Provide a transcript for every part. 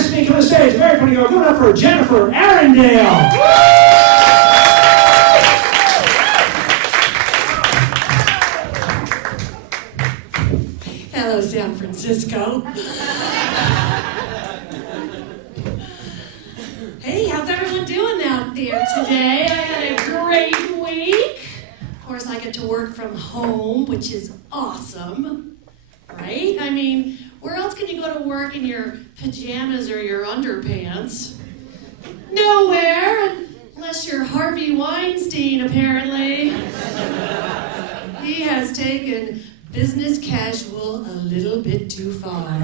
next to me, come to the stage. Very funny girl. Give it up for Jennifer Arundale. Hello, San Francisco. Hey, how's everyone doing out there today? I had a great week. Of course, I get to work from home, which is awesome, right? I mean, where else can you go to work in your pajamas or your underpants? Nowhere, unless you're Harvey Weinstein, apparently. He has taken business casual a little bit too far.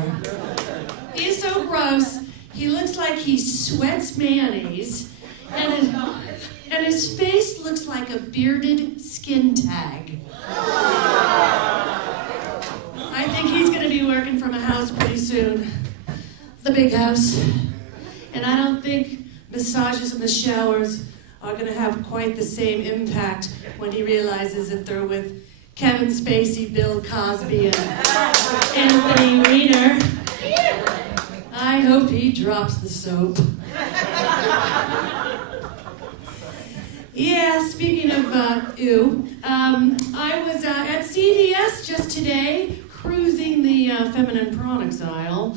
He is so gross, he looks like he sweats mayonnaise, and his face looks like a bearded skin tag. I think he's gonna be working from a house pretty soon. The big house. And I don't think massages in the showers are gonna have quite the same impact when he realizes that they're with Kevin Spacey, Bill Cosby, and Anthony Weiner. I hope he drops the soap. Yeah, speaking of ew, I was at CVS just today, cruising the feminine products aisle,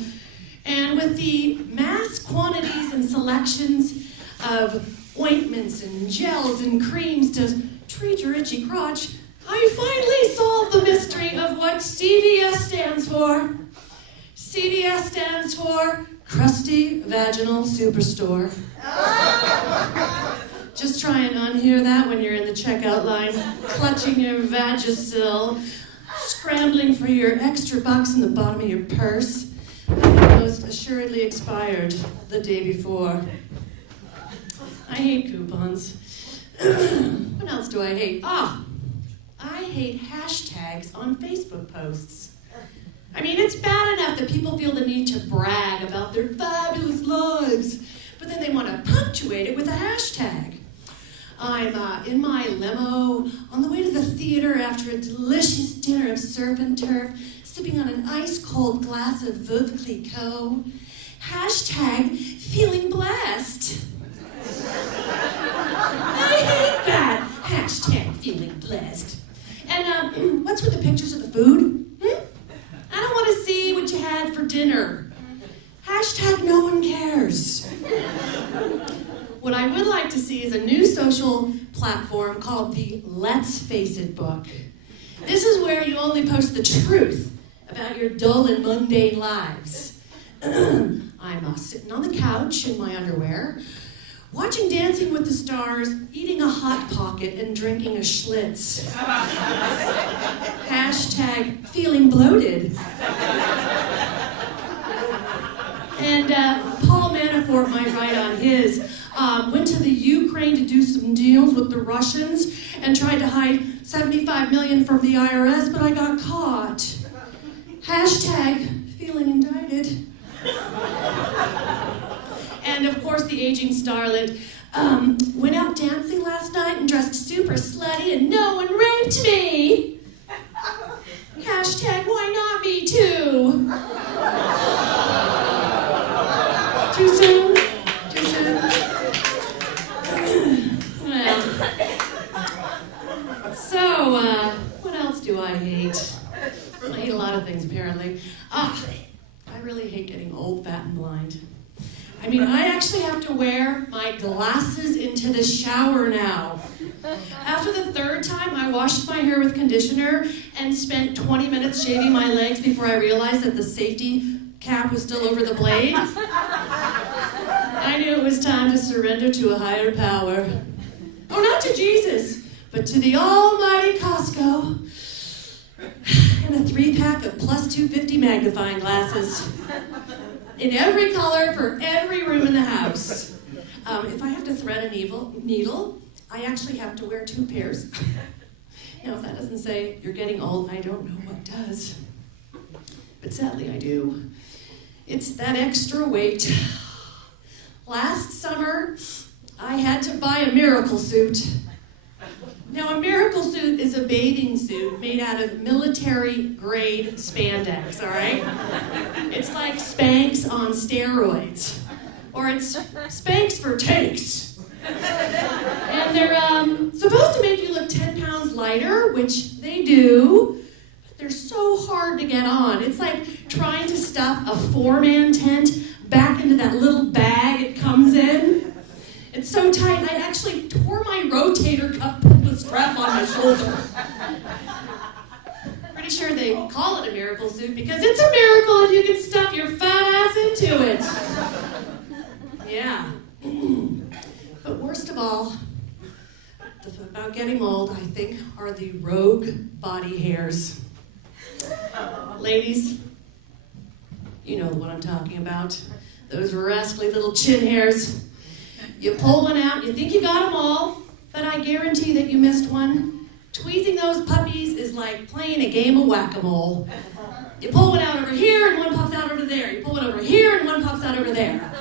and with the mass quantities and selections of ointments and gels and creams to treat your itchy crotch, I finally solved the mystery of what CVS stands for. CVS stands for Crusty Vaginal Superstore. Just try and unhear that when you're in the checkout line, clutching your Vagisil, scrambling for your extra bucks in the bottom of your purse, that most assuredly expired the day before. I hate coupons. What else do I hate? I hate hashtags on Facebook posts. I mean, it's bad enough that people feel the need to brag about their fabulous lives, but then they want to punctuate it with a hashtag. I'm in my limo on the way to the theater after a delicious dinner of surf and turf, sipping on an ice-cold glass of Veuve Clicquot. Hashtag feeling blessed. I hate that. Hashtag feeling blessed. And what's with the pictures of the food? I don't want to see what you had for dinner. Hashtag no one cares. What I would like to see is a new social platform called the Let's Face It book. This is where you only post the truth about your dull and mundane lives. I'm sitting on the couch in my underwear, watching Dancing with the Stars, eating a Hot Pocket, and drinking a Schlitz. Hashtag feeling bloated. And Paul Manafort might write on his, went to the Ukraine to do some deals with the Russians and tried to hide $75 million from the IRS, but I got caught. Hashtag feeling indicted. And of course, the aging starlet went out dancing last night and dressed super slutty, and no one raped me. Hashtag why not me too? Too soon? Too soon? Well, so what else do I hate? I hate a lot of things, apparently. I really hate getting old, fat, and blind. I mean, I actually have to wear my glasses into the shower now. After the third time, I washed my hair with conditioner and spent 20 minutes shaving my legs before I realized that the safety cap was still over the blade. I knew it was time to surrender to a higher power. Oh, not to Jesus, but to the almighty Costco and a 3-pack of plus 250 magnifying glasses. In every color for every room in the house. If I have to thread a needle, I actually have to wear 2 pairs. Now, if that doesn't say you're getting old, I don't know what does. But sadly, I do. It's that extra weight. Last summer, I had to buy a miracle suit. Now, a miracle suit is a bathing suit made out of military-grade spandex, all right? It's like Spanx on steroids. Or it's Spanx for takes. And they're supposed to make you look 10 pounds lighter, which they do, but they're so hard to get on. It's like trying to stuff a 4-man tent back into that little bag it comes in. It's so tight, I actually tore my rotator cuff with the strap on my shoulder. Pretty sure they call it a miracle suit because it's a miracle if you can stuff your fat ass into it. Yeah. But worst of all, about getting old, I think, are the rogue body hairs. Ladies, you know what I'm talking about. Those rascally little chin hairs. You pull one out, you think you got them all, but I guarantee that you missed one. Tweezing those puppies is like playing a game of whack-a-mole. You pull one out over here and one pops out over there. You pull one over here and one pops out over there.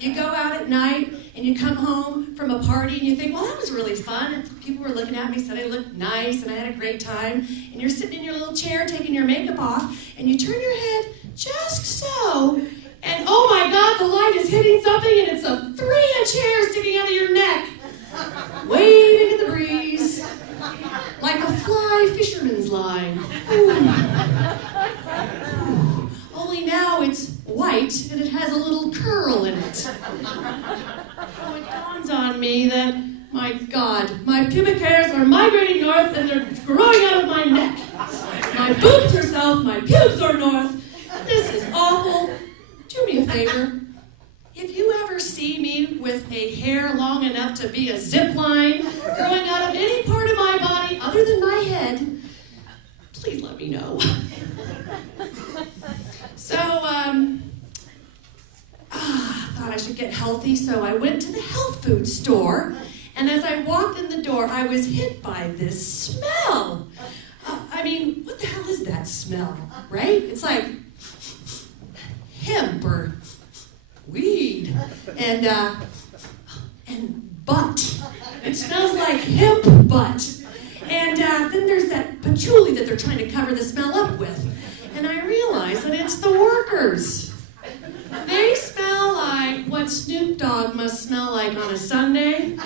You go out at night and you come home from a party and you think, well, that was really fun. And people were looking at me, said I looked nice and I had a great time. And you're sitting in your little chair taking your makeup off and you turn your head just so. And oh my God, the light is hitting something and it's a 3-inch hair sticking out of your neck. Waving in the breeze. Like a fly fisherman's line. Only now it's white and it has a little curl in it. So it dawns on me that, my God, my pubic hairs are migrating north and they're growing out of my neck. My boobs are south, my pubes are north. This is awful. Do me a favor. If you ever see me with a hair long enough to be a zip line growing out of any part of my body other than my head, please let me know. So, thought I should get healthy, so I went to the health food store, and as I walked in the door, I was hit by this smell. I mean, what the hell is that smell, right? It's like hemp or weed and butt. It smells like hemp butt. And then there's that patchouli that they're trying to cover the smell up with. And I realize that it's the workers. They smell like what Snoop Dogg must smell like on a Sunday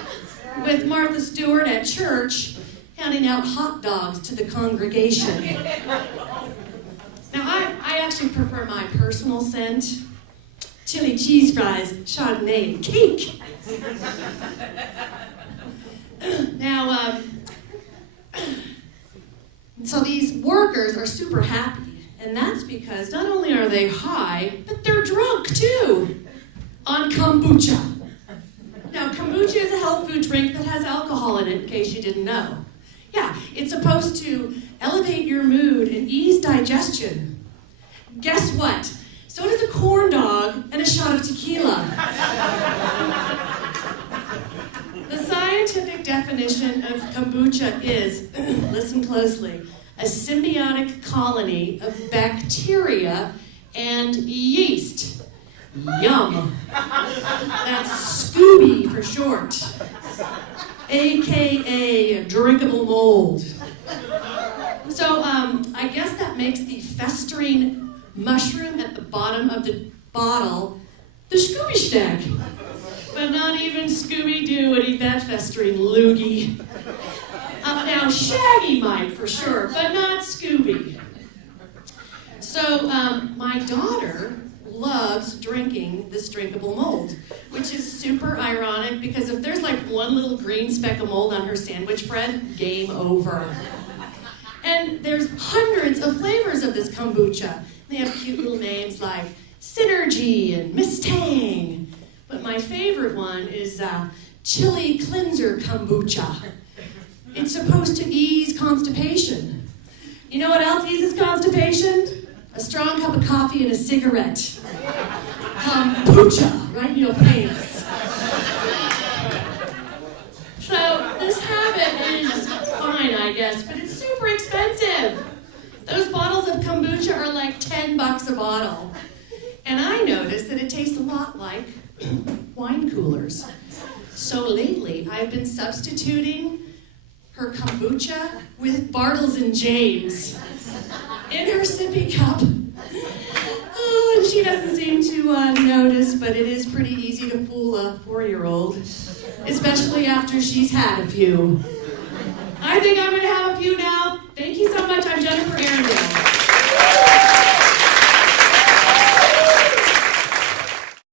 with Martha Stewart at church handing out hot dogs to the congregation. Now, I actually prefer my personal scent. Chili cheese fries, Chardonnay, and cake. Now, so these workers are super happy. And that's because not only are they high, but they're drunk too on kombucha. Now, kombucha is a health food drink that has alcohol in it, in case you didn't know. Yeah, it's supposed to elevate your mood and ease digestion. Guess what? So does a corn dog and a shot of tequila. The scientific definition of kombucha is, listen closely, a symbiotic colony of bacteria and yeast. Yum. That's Scooby for short. AKA drinkable mold. So I guess that makes the festering mushroom at the bottom of the bottle the Scooby snack. But not even Scooby-Doo would eat that festering loogie. Now, Shaggy might, for sure, but not Scooby. So, my daughter loves drinking this drinkable mold, which is super ironic because if there's like one little green speck of mold on her sandwich bread, game over. And there's hundreds of flavors of this kombucha. They have cute little names like Synergy and Miss Tang. But my favorite one is Chili Cleanser Kombucha. It's supposed to ease constipation. You know what else eases constipation? A strong cup of coffee and a cigarette. Kombucha, right in your pants. So this habit is fine, I guess, but it's super expensive. Those bottles of kombucha are like $10 a bottle. And I noticed that it tastes a lot like wine coolers. So lately, I've been substituting her kombucha with Bartles and James in her sippy cup. Oh, and she doesn't seem to notice, but it is pretty easy to fool a 4-year-old, especially after she's had a few. I think I'm going to have a few now. Thank you so much. I'm Jennifer Arundale.